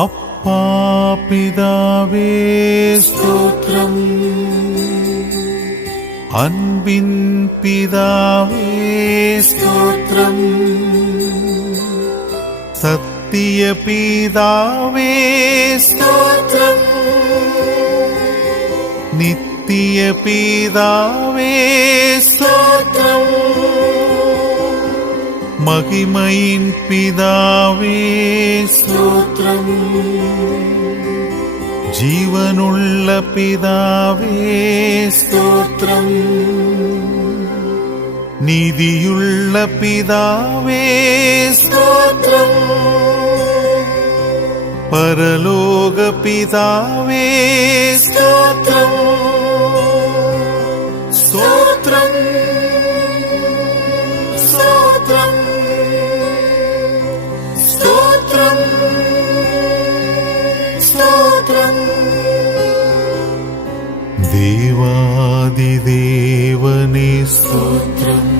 அப்பா பிதாவே ஸ்தோத்திரம், அன்பின் பிதாவே ஸ்தோத்திரம், சத்திய பிதாவே ஸ்தோத்திரம், நித்திய பிதாவே ஸ்தோத்திரம், மகிமையின் பிதாவே ஸ்தோத்திரம், ஜீவனுள்ள பிதாவே ஸ்தோத்திரம், நீதியுள்ள பிதாவே ஸ்தோத்திரம், பரலோக பிதாவே ஸ்தோத்திரம், ஸ்தோத்திரம் ஸ்தோத்திரம் ஸ்தோத்திரம் ஸ்தோத்திரம். தேவாதி தேவனே ஸ்தோத்திரம்,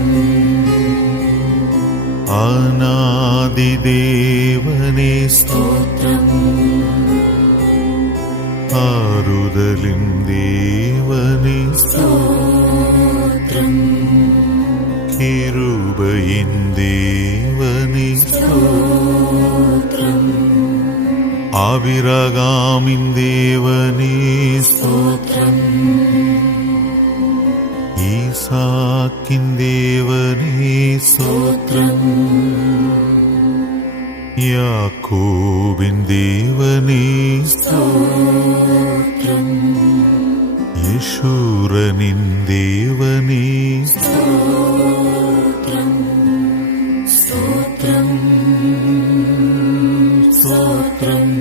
அநாதி தேவனே ஸ்தோத்திரம், ஆறுதலின் தேவனே ஸ்தோத்திரம், கிருபையின் தேவனே ஸ்தோத்திரம், ஆபிரகாமின் தேவனே ஸ்தோத்திரம், ஈசாக்கின் தேவனே ஸ்தோத்திரம், யாக்கோபின் தேவனே ஸ்தோத்திரம், யெஷூரனின் தேவனே ஸ்தோத்திரம், ஸ்தோத்திரம் ஸ்தோத்திரம்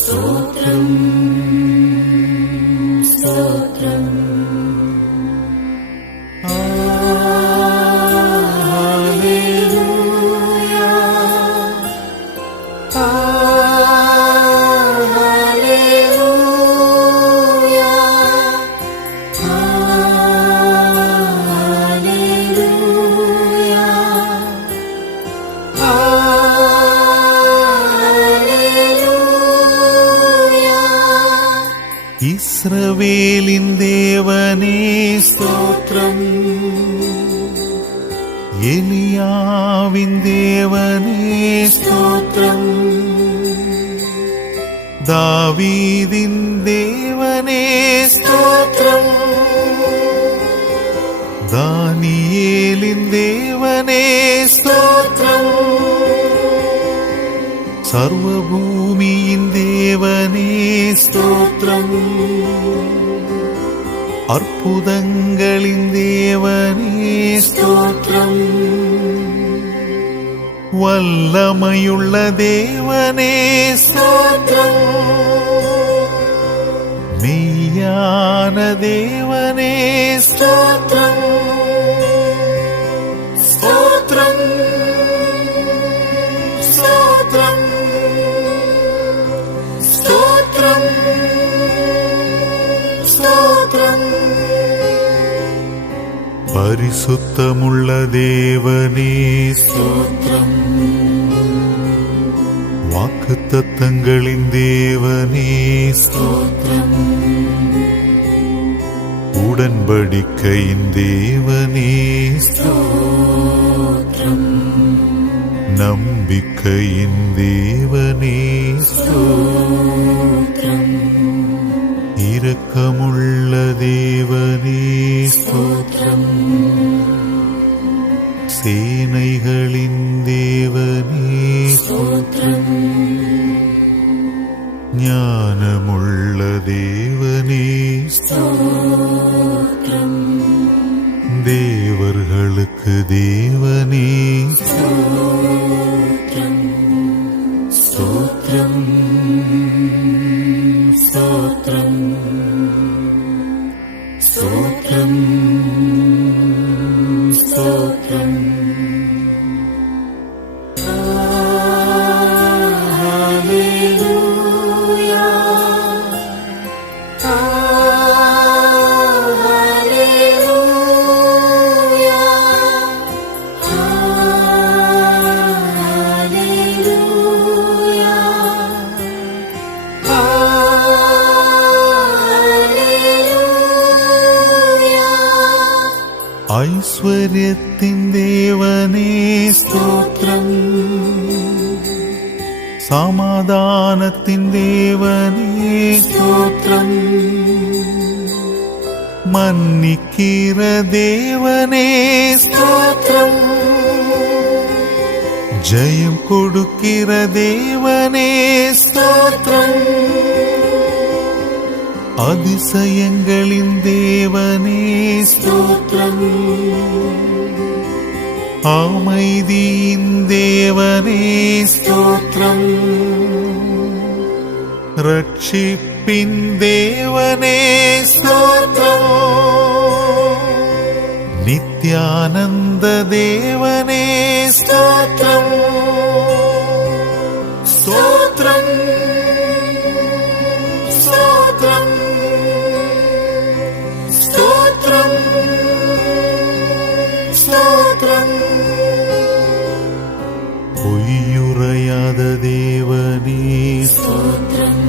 ஸ்தோத்திரம் ஸ்தோத்திரம். இஸ்ரவேலின் தேவனே ஸ்தோத்திரம், எலியாவின் தேவனே ஸ்தோத்திரம், தாவீதின் தேவனே ஸ்தோத்திரம், தானியேலின் தேவனே ஸ்தோத்திரம், சர்வபூமியின் தேவனே ஸ்தோத்திரம், அற்புதங்களின் தேவனே ஸ்தோத்திரம், வல்லமையுள்ள தேவனே ஸ்தோத்திரம், மெய்யான தேவனே ஸ்தோத்திரம், ஸ்தோத்திரம் ஸ்தோத்திரம் ஸ்தோத்திரம் ஸ்தோத்திரம். பரிசுத்தமுள்ள தேவனே ஸ்தோத்திரம், வாக்குத்தத்தங்களின் தேவனே ஸ்தோத்திரம், உடன்படிக்கையின் தேவனே ஸ்தோத்திரம், நம்பிக்கையின் தேவனே ஸ்தோத்திரம், இரக்கமுள்ள தேவனே ஸ்தோத்திரம், சேனைகளின் தேவனே ஸ்தோத்திரம், ஞானமுள்ள தேவனே ஸ்தோத்திரம், தேவர்களுக்கு தேவனே ஸ்தோத்திரம், ஸ்தோத்திரம் ஸ்தோத்திரம் ஸ்தோத்திரம் ஸ்தோத்திரம். ஐஸ்வர்யத்தின் தேவனே ஸ்தோத்திரம். சமாதானத்தின் தேவனே ஸ்தோத்திரம். மன்னிக்கிற தேவனே ஸ்தோத்திரம். ஜெயம் கொடுக்கிற தேவனே ஸ்தோத்திரம். அதிசயங்களின் தேவனே ஸ்தோத்திரம். அமைதியின் தேவனே ஸ்தோத்திரம். ரட்சிப்பின் தேவனே ஸ்தோத்திரம். நித்யானந்த தேவனே ஸ்தோத்திரம். ஸ்தோத்திரம் ஸ்தோத்திரம் ஸ்தோத்திரம் ஸ்தோத்திரம். பொய்யுரையாத தேவனே ஸ்தோத்திரம்.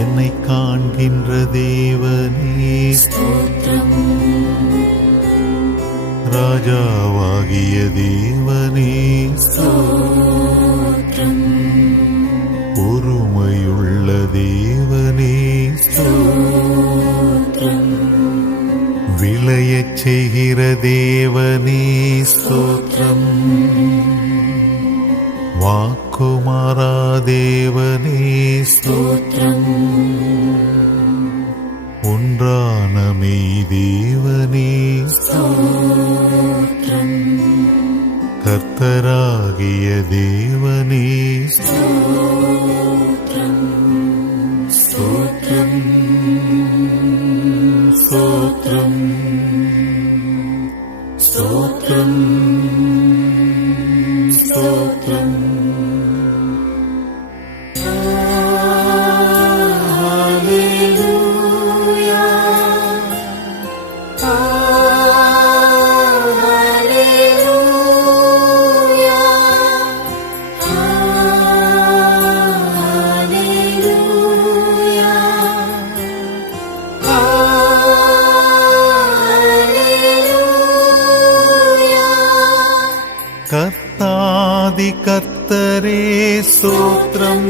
என்னை காண்கின்ற தேவனே ஸ்தோத்திரம். ராஜாவாகிய தேவனே ஸ்தோத்திரம். பொறுமையுள்ள தேவனே ஸ்தோத்திரம். விளையச் செய்கிற தேவனே ஸ்தோத்திரம். வாக்குமாறா தேவனே ஸ்தோத்திரம். ஒன்றான மெய் தேவனே ஸ்தோத்திரம். கர்த்தராகிய தேவனே ஸ்தோத்திரம். ஸ்தோத்திரம் ஸ்தோத்திரம் ஸ்தோத்திரம் ஸ்தோத்திரம். கர்த்தாதி கர்த்தரே ஸ்தோத்திரம்.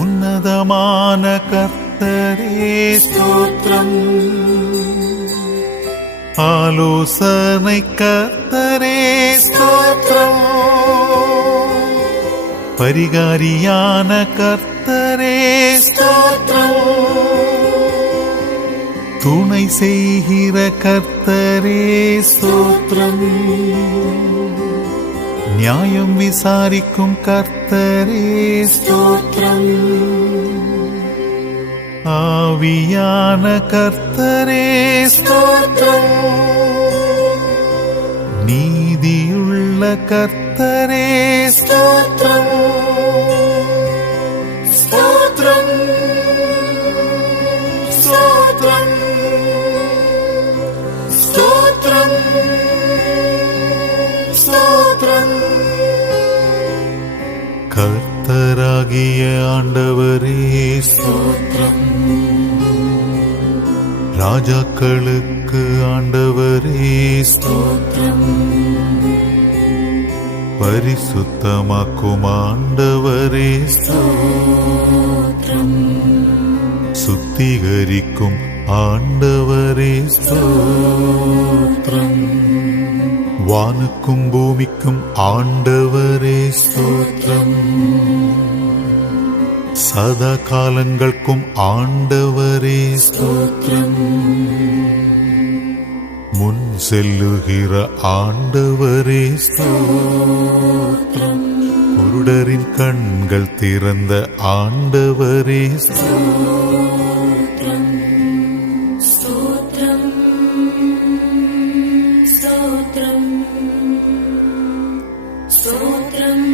உன்னதமான கர்த்தரே ஸ்தோத்திரம். ஆலோசனை கர்த்தரே ஸ்தோத்திரம். பரிகாரியான கர்த்தரே ஸ்தோத்திரம். துணை செய்கிற கர்த்தரே ஸ்தோத்திரம். நியாயம் விசாரிக்கும் கர்த்தரே ஸ்தோத்திரம். ஆவியான கர்த்தரே ஸ்தோத்திரம். நீதியுள்ள கர்த்தரே ஸ்தோத்திரம். ஸ்தோத்திரம் ஸ்தோத்திரம் ஸ்தோத்திரம் ஸ்தோத்திரம். கர்த்தராகிய ஆண்டவரே ஸ்தோத்திரம். ராஜாக்களுக்கு ஆண்டவரே ஸ்தோத்திரம். பரிசுத்தமாக்கும் ஆண்டவரே ஸ்தோத்திரம். சுத்திகரிக்கும் ஆண்டவரே ஸ்தோத்திரம். வானுக்கும் பூமிக்கும் ஆண்டவரே ஸ்தோத்திரம். சதா காலங்களுக்கும் ஆண்டவரே ஸ்தோத்திரம். முன் செல்லுகிற ஆண்டவரே ஸ்தோத்திரம். குருடரின் கண்கள் திறந்த ஆண்டவரே ஸ்தோத்திரம். ஸ்தோத்திரம் ஸ்தோத்திரம் ஸ்தோத்திரம்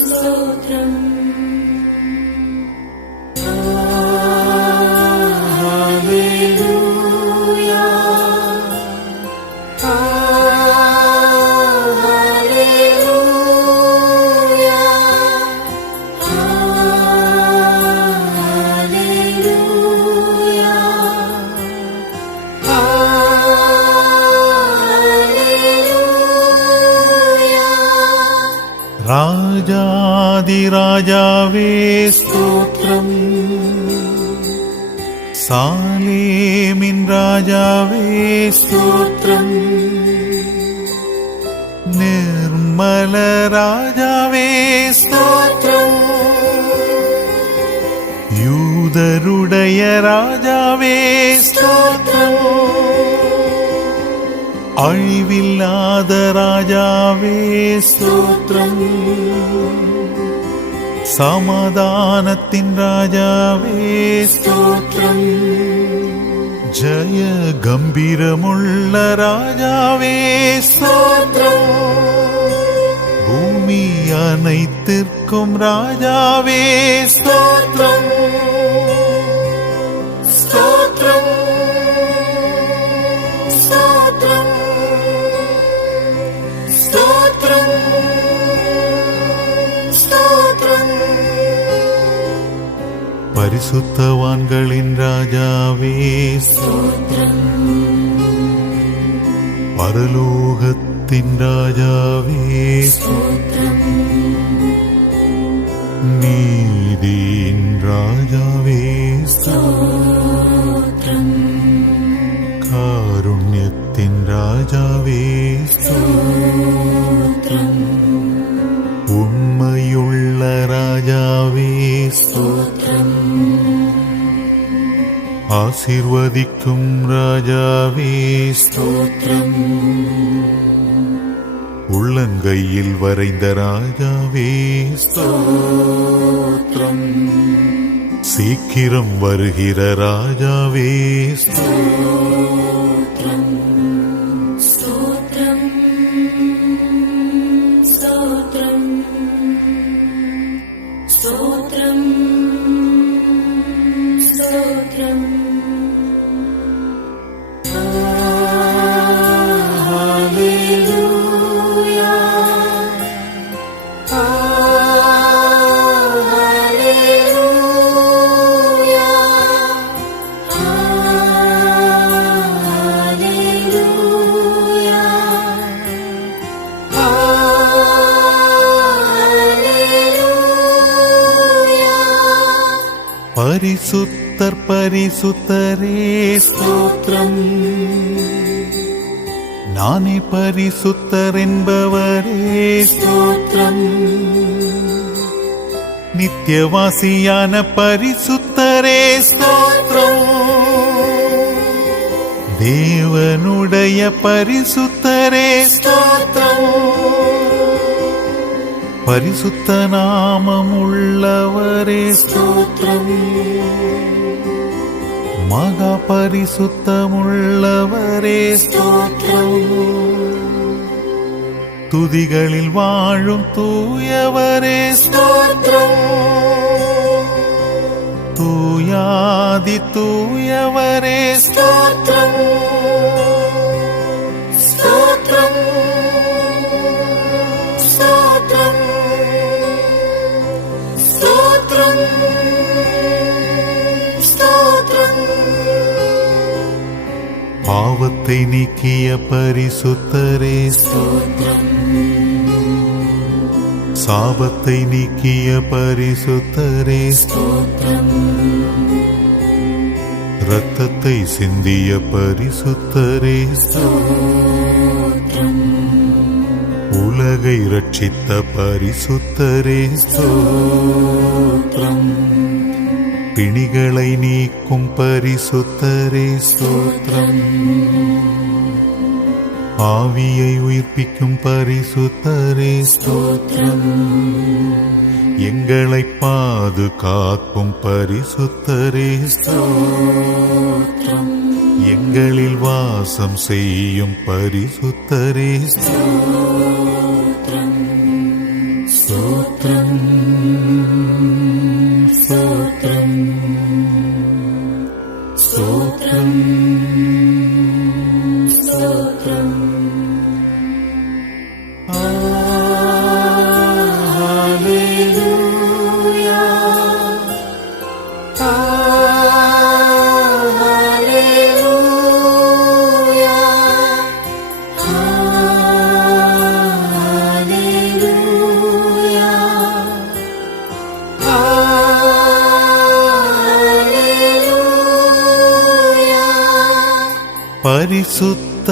ஸ்தோத்திரம். ராஜாதிராஜாவே ஸ்தோத்ரம். சாலேமின் ராஜாவே ஸ்தோத்ரம். நிர்மல ராஜாவே ஸ்தோத்ரம். யூதருடைய ராஜாவே ஸ்தோத்ரம். அழிவில்லாத ராஜாவே ஸ்தோத்ரம். சமாதானத்தின் ராஜாவே ஸ்தோத்ரம். ஜய கம்பீரமுள்ள ராஜாவே ஸ்தோத்ரம். பூமி அனைத்திற்கும் ராஜாவே ஸ்தோத்ரம். ஸ்தோத்ரம் ஸ்தோத்ரம் ஸ்தோத்ரம் ஸ்தோத்ரம். பரிசுத்தவான்களின் ராஜாவே ஸ்தோத்ரம். பரலோகத்தின் ராஜாவே ஸ்தோத்ரம். நீதியின் ராஜாவே ஸ்தோத்ரம். காருண்யத்தின் ராஜாவே ஸ்தோத்ரம். உண்மையுள்ள ராஜாவே ஸ்தோத்ரம். ஆசீர்வதிக்கும் ராஜாவே ஸ்தோத்ரம். உள்ளங்கையில் வரைந்த ராஜாவே ஸ்தோத்ரம். சீக்கிரம் வருகிற ராஜாவே ஸ்தோத்ரம். ஸ்தோத்ரம் ஸ்தோத்ரம் ஸ்தோத்ரம் ஸ்தோத்ரம். ஹல்லேலூயா ஹல்லேலூயா ஹல்லேலூயா ஹல்லேலூயா. பரிசுத்தர் பரிசுத்தரே ஸ்தோத்ரம். நானே பரிசுத்தர் என்பவரே ஸ்தோத்ரம். நித்தியவாசியான பரிசுத்தரே ஸ்தோத்ரம். தேவனுடைய பரிசுத்தரே ஸ்தோத்ரம். பரிசுத்த நாமம் உள்ளவரே ஸ்தோத்ரம். மகா பரிசுத்தமுள்ளவரே ஸ்தோத்ரம். துதிகளில் வாழும் தூயவரே ஸ்தோத்ரம். தூயாதி தூயவரே ஸ்தோத்ரம். ஸ்தோத்ரம் ஸ்தோத்ரம் ஸ்தோத்ரம் ஸ்தோத்ரம். பாவத்தை நீக்கிய பரிசுத்தரே ஸ்தோத்ரம். சாபத்தை நீக்கிய பரிசுத்தரே ஸ்தோத்ரம். இரத்தத்தை சிந்திய பரிசுத்தரே ஸ்தோத்ரம். உலகை ரட்சித்த பரிசுத்தரே ஸ்தோத்ரம். பிணிகளை நீக்கும் பரிசுத்தரே ஸ்தோத்ரம். ஆவியை உயிர்ப்பிக்கும் பரிசுத்தரே ஸ்தோத்ரம். எங்களை பாதுகாக்கும் பரிசுத்தரே ஸ்தோத்ரம். எங்களில் வாசம் செய்யும் பரிசுத்தரே ஸ்தோத்ரம். ஸ்தோத்ரம் ஸ்தோத்ரம் ஸ்தோத்ரம் ஸ்தோத்ரம். ஹல்லேலூயா ஹல்லேலூயா ஹல்லேலூயா பரிசுத்த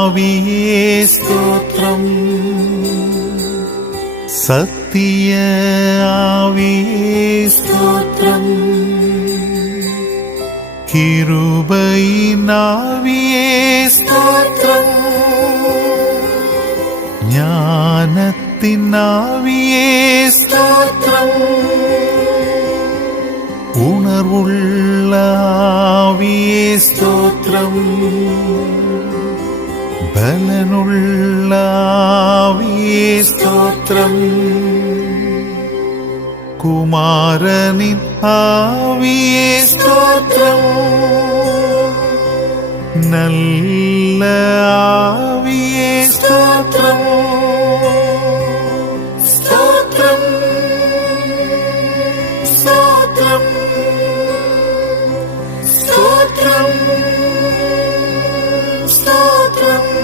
ஆவியே ஸ்தோத்திரம், சத்திய ஆவியே ஸ்தோத்திரம், கிருபையின் ஆவியே ஸ்தோத்திரம், ஞானத்தின் ஆவியே ஸ்தோத்திரம், உணர்வுள்ள ஆவியே ஸ்தோத்திரம், பலனுள்ள ஆவியே ஸ்தோத்திரம், குமாரனின் ஆவியே ஸ்தோத்திரம், நல்ல ஆவியே ஸ்தோத்திரம், ஸ்தோத்திரம், ஸ்தோத்திரம், ஸ்தோத்திரம், ஸ்தோத்திரம்,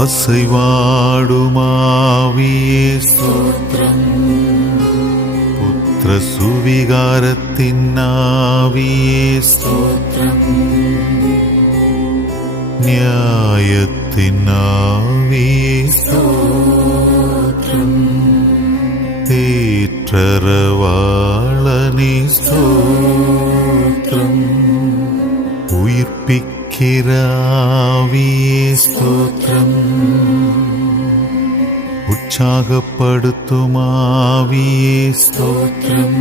அசைவாடும் ஆவியே ஸ்தோத்திரம், புத்திர சுவிகாரத்தின் ஆவியே ஸ்தோத்திரம், நியாயத்தின் ஆவியே ஸ்தோத்திரம், தேற்றரவாளனே ஸ்தோத்திரம், உயிர்ப்பிக்கிற ஆவியே ஸ்தோத்திரம், உற்சாகப்படுத்தும் ஆவியே ஸ்தோத்திரம்,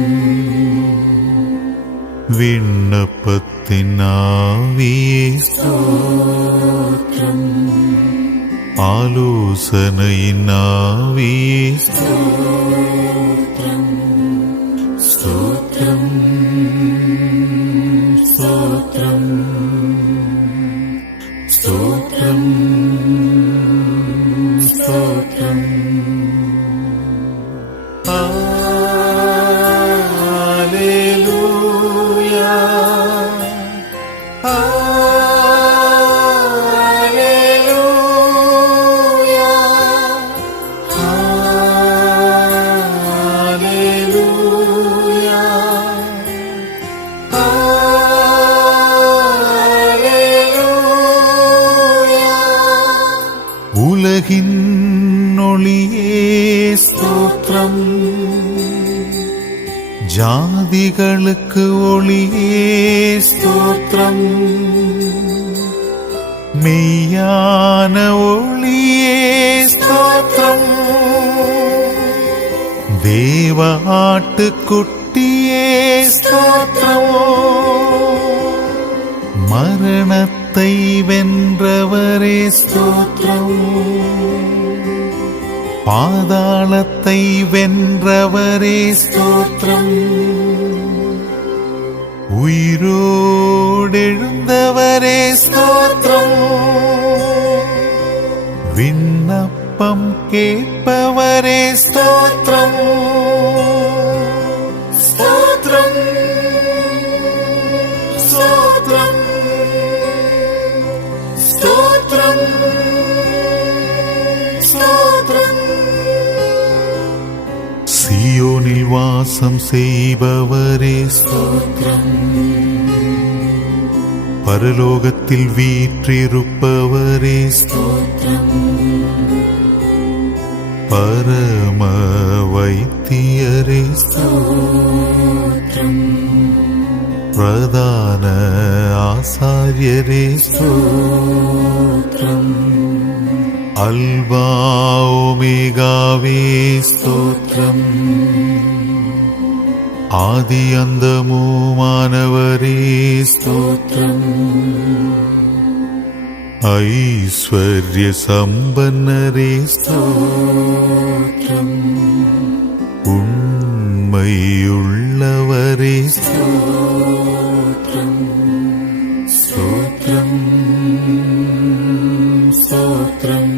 விண்ணப்பத்தின் ஆவியே ஸ்தோத்திரம், ஆலோசனையின் ஆவியே ஸ்தோத்திரம், ஸ்தோத்திரம், ஸ்தோத்திரம், ஸ்தோத்திரம், ஸ்தோத்திரம். ஹல்லேலூயா, Hallelujah, Hallelujah. உலகின் ஒளியே ஸ்தோத்திரம், ஜாதிகளுக்கு ஒளியே ஸ்தோத்திரம், மெய்யான ஒளியே ஸ்தோத்திரம், தேவ ஆட்டுக்குட்டியே ஸ்தோத்திரம், மரணத்தை வென்றவரே ஸ்தோத்திரம், பாதாளத்தை வென்றவரே ஸ்தோத்திரம், உயிரோடெழுந்தவரே ஸ்தோத்திரம், விண்ணப்பம் கேட்பவரே ஸ்தோத்திரம், ஸ்தோத்திரம், ஸ்தோத்திரம், ஸ்தோத்திரம், ஸ்தோத்திரம், சியோனில் வாசம் செய்பவரே ஸ்தோத்திரம், பரலோகத்தில் வீற்றிருப்பவரே ஸ்தோத்திரம், பரம வைத்தியரே ஸ்தோத்திரம், பிரதான ஆசாரியரே ஸ்தோத்திரம், அல்பா ஒமேகாவே ஸ்தோத்திரம், ஆதி அந்தமுமானவரே ஸ்தோத்திரம், ஐஸ்வர்ய சம்பன்னரே ஸ்தோத்திரம், உண்மையுள்ளவரே ஸ்தோத்திரம், ஸ்தோத்திரம், ஸ்தோத்திரம்,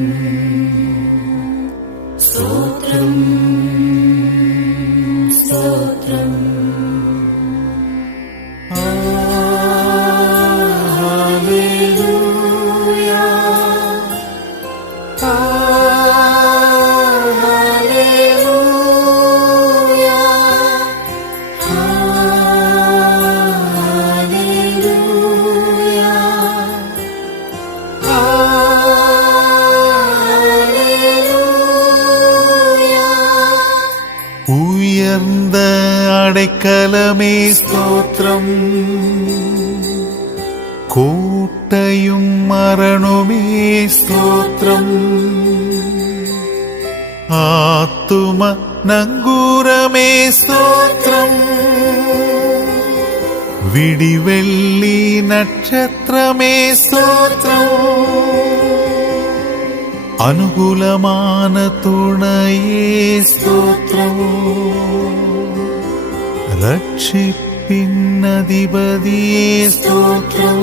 ஸ்தோத்திரம், ஸ்தோத்திரம். Hallelujah, അടക്കലമേ സ്തോത്രം കോട്ടയും മരണുമേ സ്തോത്രം ആത്തുമ നങ്കൂരമേ സ്തോത്രം വിടിവെള്ളി നക്ഷത്രമേ സ്തോത്രം അനുകൂലமான തുണയേ സ്തോത്രം രക്ഷിപ്പിന്നധിപതിയേ സ്തോത്രം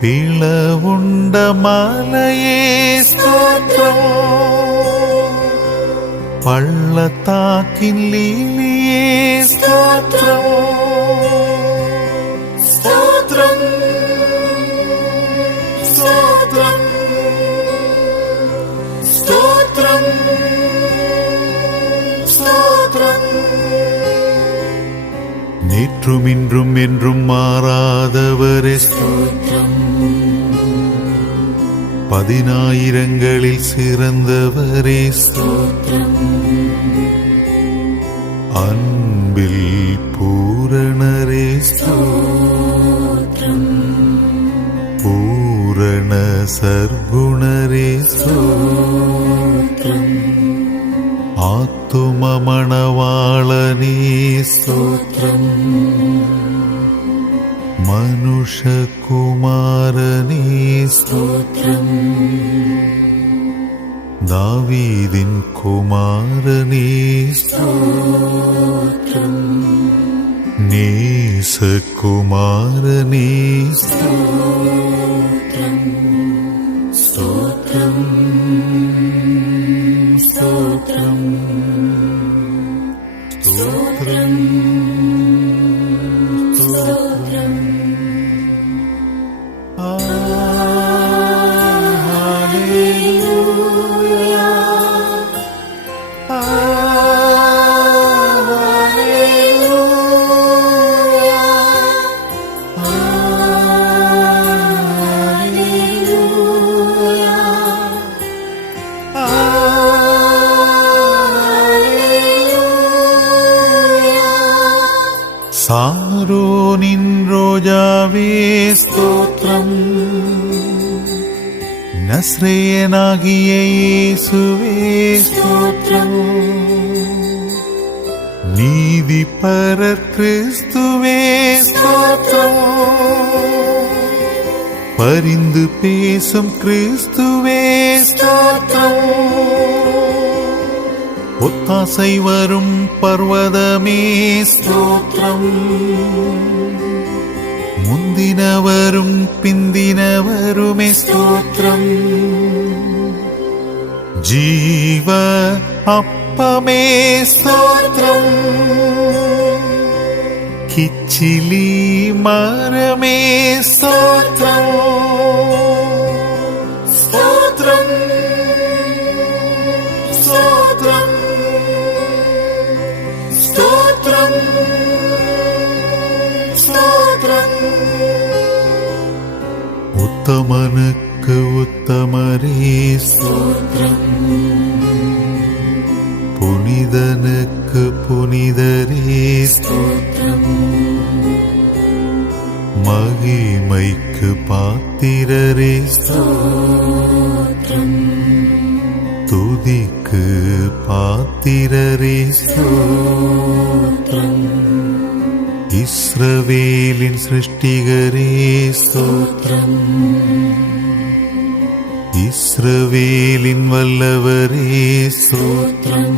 പിളവുണ്ട മലയേ സ്തോത്രം പള്ളത്താക്കിൻ ലീലിയേ സ്തോത്രം സ്തോത്രം സ്തോത്രം സ്തോത്രം സ്തോത്രം நேற்றும் இன்றும் என்றும் மாறாதவரே സ്തോത്രം பதினாயிரங்களில் சிறந்தவரே സ്തോത്രം அன்பில் பூரணரே സ്തോത്രം பூரண சர்க்குணரே സ്തോത്രം ஆத்தும மணவாளனே സ്തോത്രം மனுஷகுமாரனே സ്തോത്രം தாவீதின் குமாரனே സ്തോത്രം நேசகுமாரனே സ്തോത്രം സ്തോത്രം സ്തോത്രം സ്തോത്രം സ്തോത്രം ഹല്ലേലൂയ ഹല്ലേലൂയ സാരോനിൻ രോജാവേ സ്തോത്രം നസ്രയനാകിയ യേസുവേ സ്തോത്രം நீதிபரர் கிறிஸ்துவே സ്തോത്രം பரிந்து பேசும் கிறிஸ்துவே സ്തോത്രം ஒத்தாசை வரும் பர்வதமே സ്തോത്രം முந்தினவரும் பிந்தினவருமே സ്തോത്രം ஜீவ அப்பமே സ്തോത്രം கிச்சிலி மரமே സ്തോത്രം സ്തോത്രം സ്തോത്രം സ്തോത്രം സ്തോത്രം உத்தமனுக்கு உத்தமரே സ്തോത്രം புனிதனுக்கு புனிதரே സ്തോത്രം மகிமைக்கு பாத்திரரே സ്തോത്രം துதிக்கு பாத்திரரே സ്തോത്രം இஸ்ரவேலின் சிருஷ்டிகரே സ്തോത്രം இஸ்ரவேலின் வல்லவரே സ്തോത്രം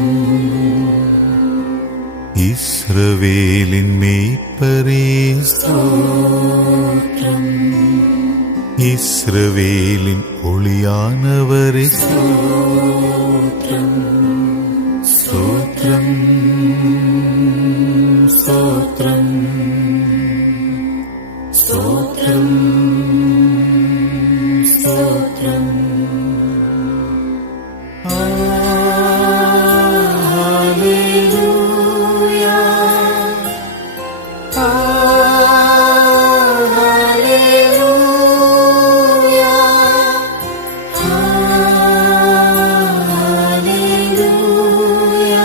இஸ்ரவேலின் மேய்ப்பரே സ്തോത്രം இஸ்ரவேலின் ஒளியானவரே സ്തോത്രം സ്തോത്രം സ്തോത്രം സ്തോത്രം സ്തോത്രം ഹല്ലേലൂയ ഹല്ലേലൂയ ഹല്ലേലൂയ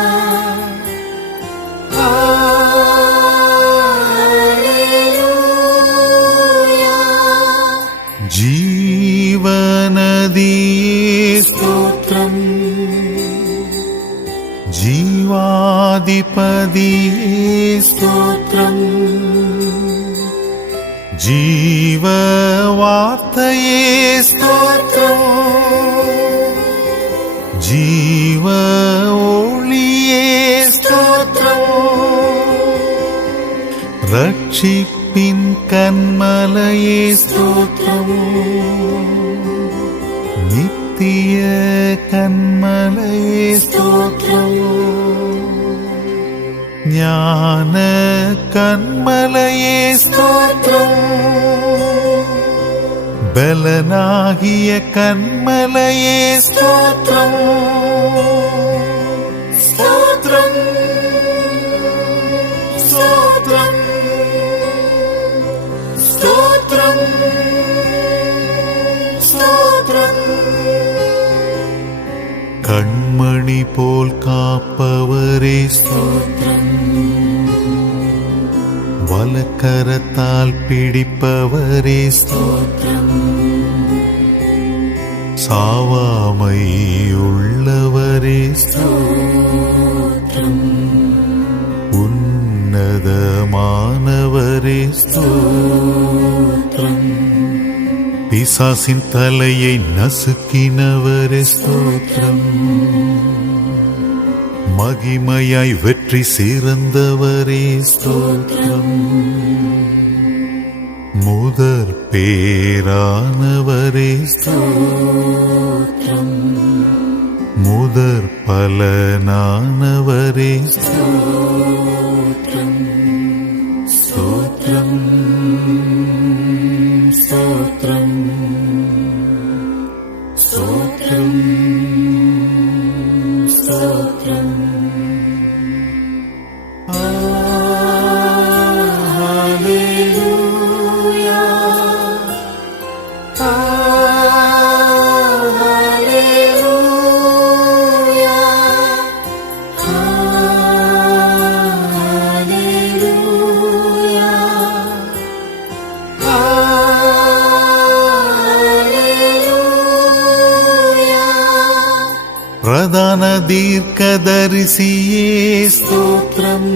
ஜீவ வார்த்தையே ஸ்தோத்திரம், ஜீவ ஒளியே ஸ்தோத்திரம், ரட்சிப்பின் கன்மலையே ஸ்தோத்திரம், நித்திய கன்மலையே ஸ்தோத்திரம், ஞான கன்மலையே ஸ்தோத்திரம், பலனாகிய கன்மலையே ஸ்தோத்திரம், ஸ்தோத்திரம், ஸ்தோத்திரம், ஸ்தோத்திரம், ஸ்தோத்திரம். கண்மணி போல் காப்பவரே ஸ்தோத்திரம், வலக்கரத்தால் பிடிப்பவரே ஸ்தோத்திரம், சாவாமை உள்ளவரே ஸ்தோத்திரம், உன்னதமானவரே ஸ்தோத்திரம், பிசாசின் தலையை நசுக்கினவரே ஸ்தோத்திரம், மகிமையாய் வெற்றி சிறந்தவரே ஸ்தோத்திரம், முதற் பேரானவரே ஸ்தோத்திரம், முதற் பலனானவரே ஸ்தோத்திரம், ஸ்தோத்திரம், ஸ்தோத்திரம், ஸ்தோத்திரம், ஸ்தோத்திரம். ஹல்லேலூயா, ஹல்லேலூயா, ஹல்லேலூயா, ஹல்லேலூயா. பிரதான தீர்க்கதரிசியே ஸ்தோத்திரம்,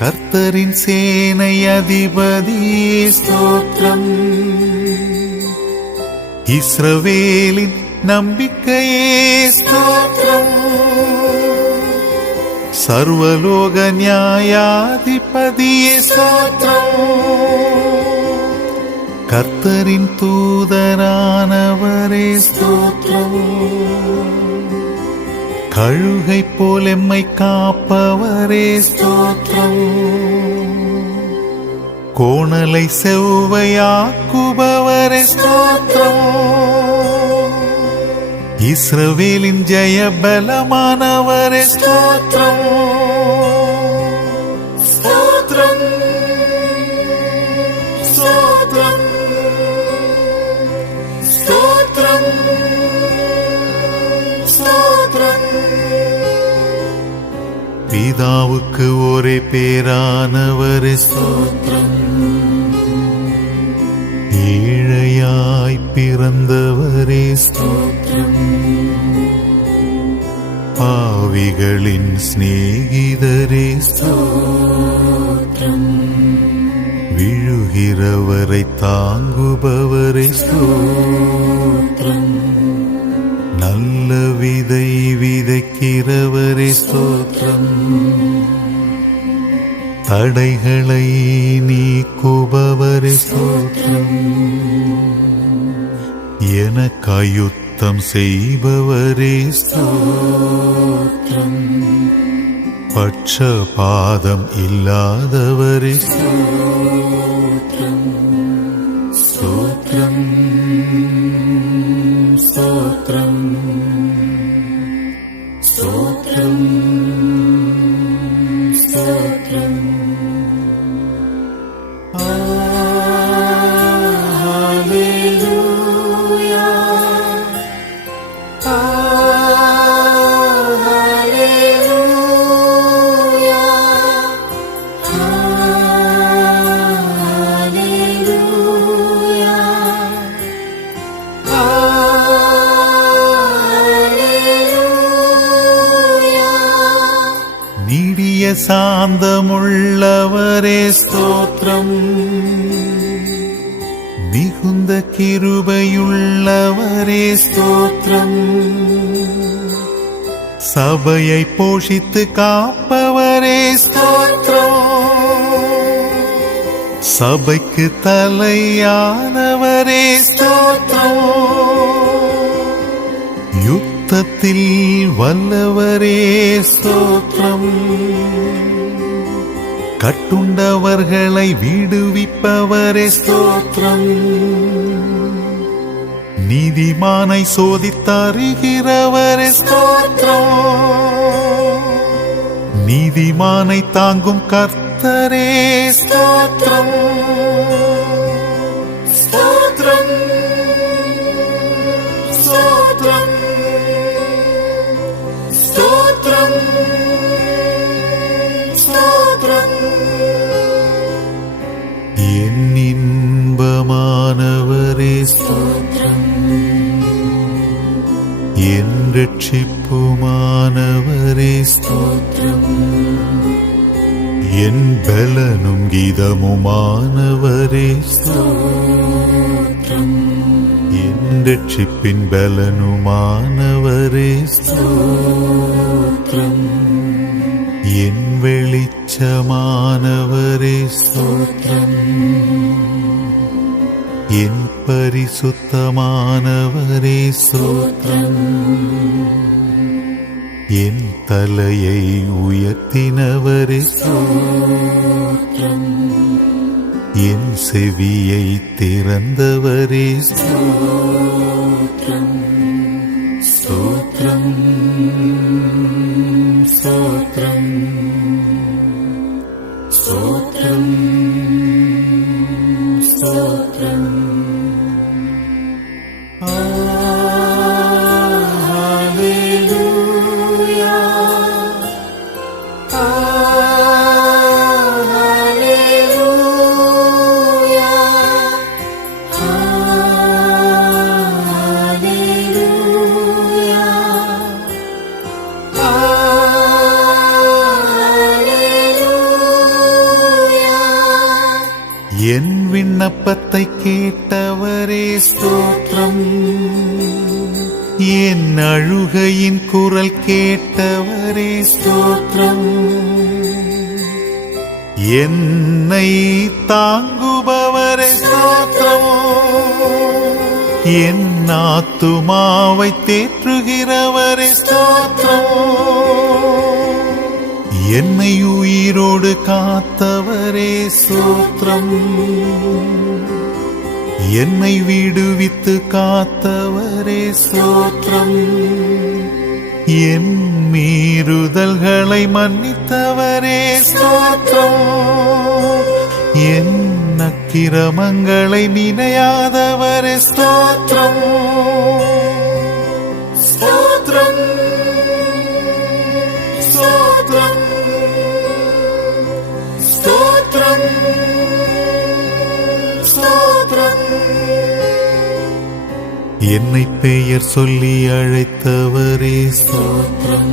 கர்த்தரின் சேனை அதிபதியே ஸ்தோத்திரம், இஸ்ரவேலின் நம்பிக்கையே ஸ்தோத்திரம், சர்வலோக நியாயாதிபதியே ஸ்தோத்திரம், கர்த்தரின் தூதரானவரே ஸ்தோத்திரம், கழுகை போல் எம்மை காப்பவரே ஸ்தோத்திரம், கோணலை செவ்வையாக்குபவரே ஸ்தோத்திரம், இஸ்ரவேலின் ஜெயபலமானவரே ஸ்தோத்திரம், ஸ்தோத்திரம், ஸ்தோத்திரம், ஸ்தோத்திரம், ஸ்தோத்திரம். பிதாவுக்கு ஒரே பேரானவரே ஸ்தோத்திரம், ஏழையாய் பிறந்தவரே ஸ்தோத்திரம், பாவிகளின் சிநேகிதரே ஸ்தோத்திரம், விழுகிறவரை தாங்குபவரே ஸ்தோத்திரம், நல்ல விதை விதைக்கிறவரே ஸ்தோத்திரம், தடைகளை நீக்குபவரே ஸ்தோத்திரம், எனக்காய் யுத்தம் செய்பவரே ஸ்தோத்திரம், பட்சபாதம் இல்லாதவரே ஸ்தோத்திரம், ஸ்தோத்திரம், ஸ்தோத்திரம், ஸ்தோத்திரம், ஸ்தோத்திரம். ஹல்லேலூயா, ஹல்லேலூயா, ஹல்லேலூயா, ஹல்லேலூயா. நீடிய சாந்தமுள்ள கிருபையுள்ளவரே ஸ்தோத்திரம். மிகுந்த கிருபையுள்ளவரே ஸ்தோத்திரம். சபையை போஷித்து காப்பவரே ஸ்தோத்திரம். சபைக்கு தலையானவரே ஸ்தோத்திரம். யுத்தத்தில் வல்லவரே ஸ்தோத்திரம். கட்டுண்டவர்களை விடுவிப்பவரே ஸ்தோத்திரம். நீதிமானை சோதித்தருகிறவரே ஸ்தோத்திரம். நீதிமானை தாங்கும் கர்த்தரே ஸ்தோத்திரம். ஸ்தோத்திரம் ஸ்தோத்திரம் ஸ்தோத்திரம் ஸ்தோத்திரம். என் இன்பமானவரே ஸ்தோத்திரம். என் ரட்சிப்புமானவரே ஸ்தோத்திரம். என் பலனும் கீதமுமானவரே ஸ்தோத்திரம். என் ரட்சிப்பின் பலனுமானவரே ஸ்தோத்திரம். என் வெளிச்சமானவரே ஸ்தோத்திரம். என் பரிசுத்தமானவரே ஸ்தோத்திரம். என் தலையை உயர்த்தினவரே ஸ்தோத்திரம். என் செவியை திறந்தவரே ஸ்தோத்திரம். ஸ்தோத்திரம் ஸ்தோத்திரம் ஸ்தோத்திரம் ஸ்தோத்திரம். என் விண்ணப்பத்தை கேட்டவரே ஸ்தோத்திரம். என் அழுகையின் குரல் கேட்டவரே ஸ்தோத்திரம். என்னை தாங்குபவரே ஸ்தோத்திரம். என் ஆத்துமாவை தேற்றுகிறவரே ஸ்தோத்திரம். என்னை உயிரோடு காத்தவரே ஸ்தோத்திரம். என்னை விடுவித்து காத்தவரே ஸ்தோத்திரம். என் மீறுதல்களை மன்னித்தவரே ஸ்தோத்திரம். என் அக்கிரமங்களை நினையாதவரே ஸ்தோத்திரம். ஸ்தோத்திரம் ஸ்தோத்திரம் ஸ்தோத்திரம் ஸ்தோத்திரம். என்னை பெயர் சொல்லி அழைத்தவரே ஸ்தோத்திரம்.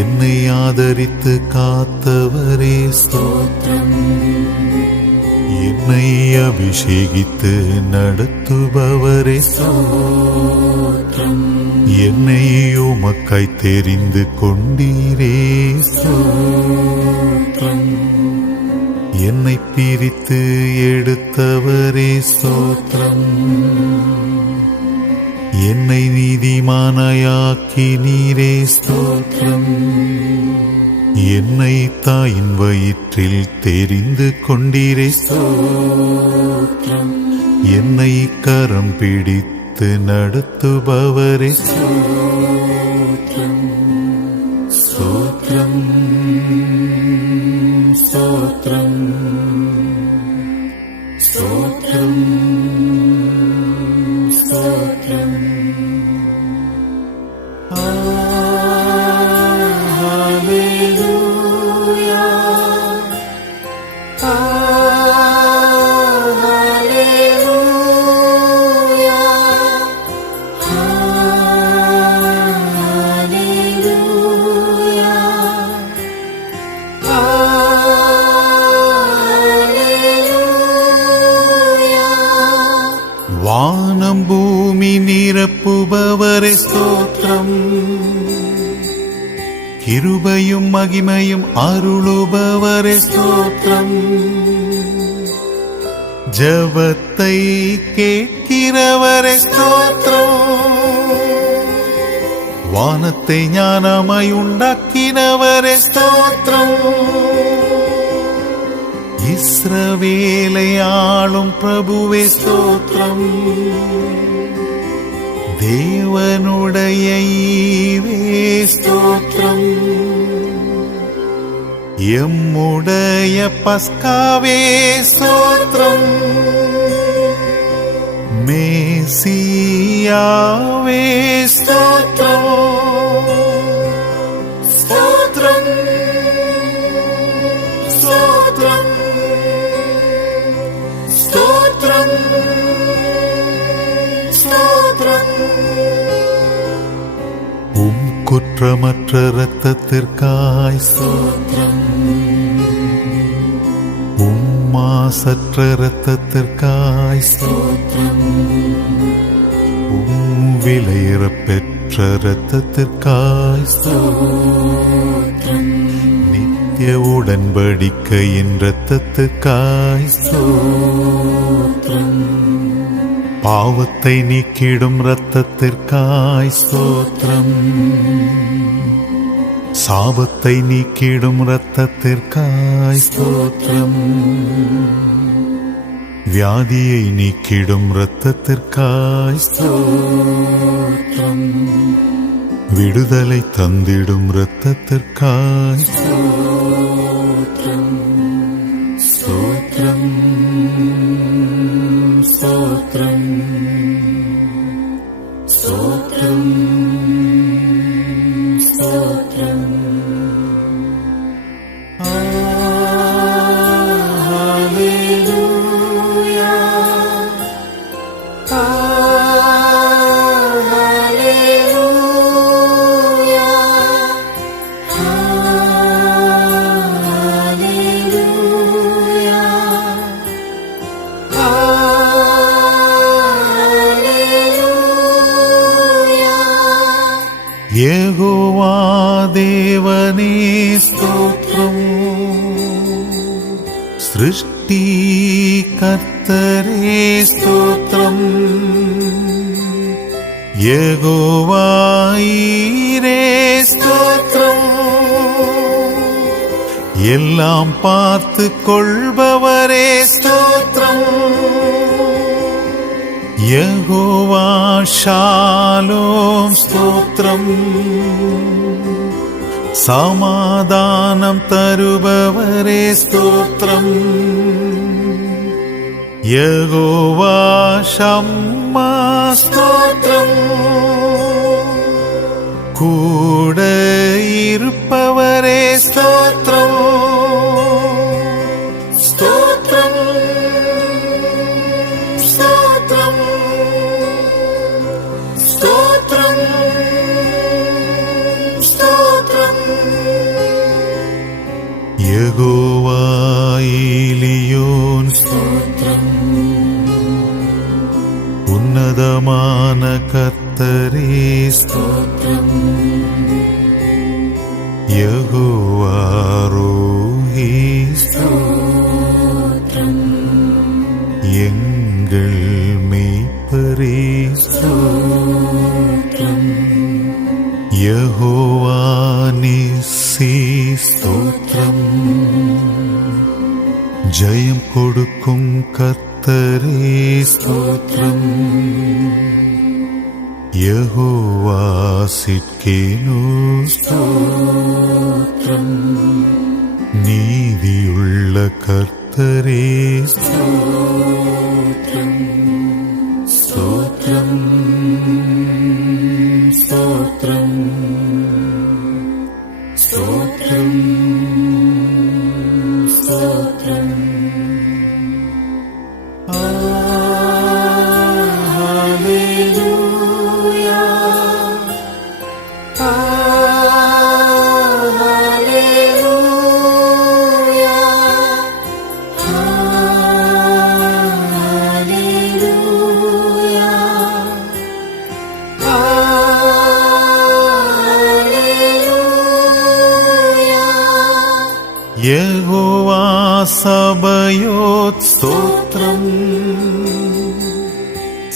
என்னை ஆதரித்து காத்தவரே ஸ்தோத்திரம். என்னை அபிஷேகித்து நடத்துபவரே ஸ்தோத்திரம். என்னை உமக்காய் தெரிந்து கொண்டீரே ஸ்தோத்திரம். என்னை பிரித்து எடுத்தவரே ஸ்தோத்திரம். என்னை நீதிமானாயாக்கினீரே ஸ்தோத்திரம். என்னை தாயின் வயிற்றில் தெரிந்து கொண்டீரே ஸ்தோத்திரம். என்னை கரம் பிடித்து நடத்துபவரே ஸ்தோத்திரம். ஸ்தோத்திரம் ஸ்தோத்திரம் ஸ்தோத்திரம் ஸ்தோத்திரம். கிருபையும் மகிமையும் அருளுபவரே ஸ்தோத்திரம் ஜபத்தை கேட்கிறவரே ஸ்தோத்திரம் வானத்தை ஞானமாய் உண்டாக்கினவரே ஸ்தோத்திரம் இஸ்ரவேலை ஆளும் பிரபுவே ஸ்தோத்திரம் தேவனுடைய ஈவே ஸ்தோத்திரம் எம்முடைய பஸ்காவே ஸ்தோத்திரம் மேசியாவே ஸ்தோத்திரம் ஸ்தோத்திரம் ஸ்தோத்திரம் ஸ்தோத்திரம் ஸ்தோத்திரம் குற்றமற்ற இரத்தத்திற்காய் ஸ்தோத்திரம் மாசற்ற இரத்தத்திற்காய் ஸ்தோத்திரம் விலையேற பெற்ற இரத்தத்திற்காய் ஸ்தோத்திரம் நித்திய உடன்படிக்கையின் இரத்தத்திற்காய் ஸ்தோத்திரம் பாவத்தை நீக்கிடும் இரத்தத்திற்காய் ஸ்தோத்திரம் சாபத்தை நீக்கிடும் இரத்தத்திற்காய் ஸ்தோத்திரம் வியாதியை நீக்கிடும் இரத்தத்திற்காய் ஸ்தோத்திரம் விடுதலை தந்திடும் இரத்தத்திற்காய் ஸ்தோத்திரம் ஸ்தோத்திரம் ஸ்தோத்திரம் ஸ்தோத்திரம் ஸ்தோத்திரம் ஹல்லேலூயா ஹல்லேலூயா யெகோவா தேவனே ஸ்தோத்திரம் சிருஷ்டி கர்த்தரே ஸ்தோத்திரம் யெகோவா ஈரே ஸ்தோத்திரம் எல்லாம் பார்த்து கொள்பவரே ஸ்தோத்திரம் யெகோவா ஷாலோம் ஸ்தோத்திரம் சமாதானம் தருபவரே ஸ்தோத்திரம் யெகோவா ஷம்மா ஸ்தோத்திரம் கூட இருப்பவரே ஸ்தோத்திரம் ஸ்தோத்திரம் ஸ்தோத்திரம் ஸ்தோத்திரம் ஸ்தோத்திரம் யெகோவா எலியோன் ஸ்தோத்திரம் உன்னதமான கர்த்தரே ஸ்தோத்திரம் யெகோவா ரோஹி ஸ்தோத்திரம் எங்கள் மேய்ப்பரே ஸ்தோத்திரம் யெகோவா நிஸ்ஸி ஸ்தோத்திரம் ஜெயம் கொடுக்கும் கர்த்தரே ஸ்தோத்திரம் யெகோவா சிட்கேனு ஸ்தோத்திரம் நீதியுள்ள கர்த்தரே ஸ்தோத்திரம் ஸ்தோத்திரம் ஸ்தோத்திரம் ஸ்தோத்திரம் ஸ்தோத்திரம் ஹல்லேலூயா ஹல்லேலூயா ஹல்லேலூயா யெகோவா சபயோத் ஸ்தோத்திரம்.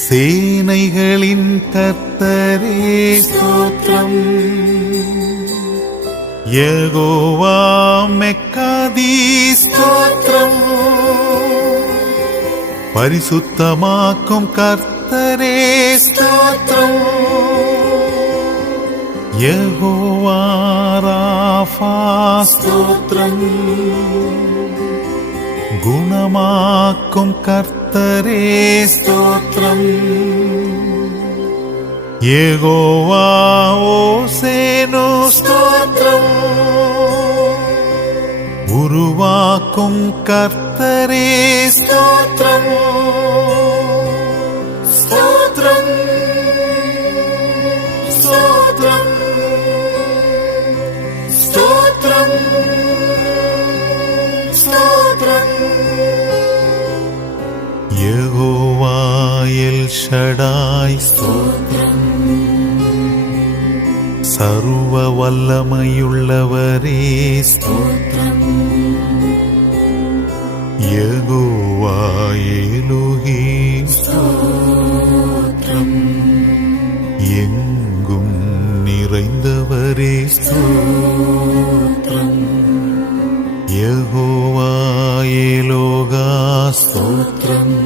சேனைகளின் கர்த்தரே స్తోత్రం யெகோவா மெக்காதி ஸ்தோத்திரம். பரிசுத்தமாக்கும் கர்த்தரே ஸ்தோத்திரம். யெகோவா ராஃபா ஸ்தோத்திரம். குணமாக்கும் கர்த்தரே ஸ்தோத்திரம். யெகோவா ஓசேனு ஸ்தோத்திரம். உருவாக்கும் கர்த்தரே ஸ்தோத்திரம். ஸ்தோத்திரம் ஸ்தோத்திரம் ஸ்தோத்திரம் ஸ்தோத்திரம். யெகோவா எல் ஷடாய் ஸ்தோத்திரம். சர்வ வல்லமையுள்ளவரே ஸ்தோத்திரம். யெகோவா எலோஹிம் స్తోత్రం எங்கும் நிறைந்தவரே స్తోత్రం யெகோவா எலோகா ஸ்தோத்திரம்.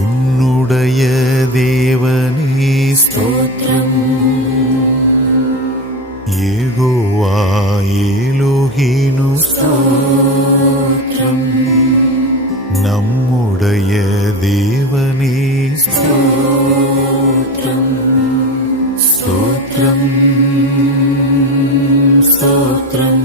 உன்னுடைய தேவனே స్తోత్రం யெகோவா எலோஹினு స్తోత్రం நம்முடைய தேவனே స్తోత్రం స్తోత్రం స్తోత్రం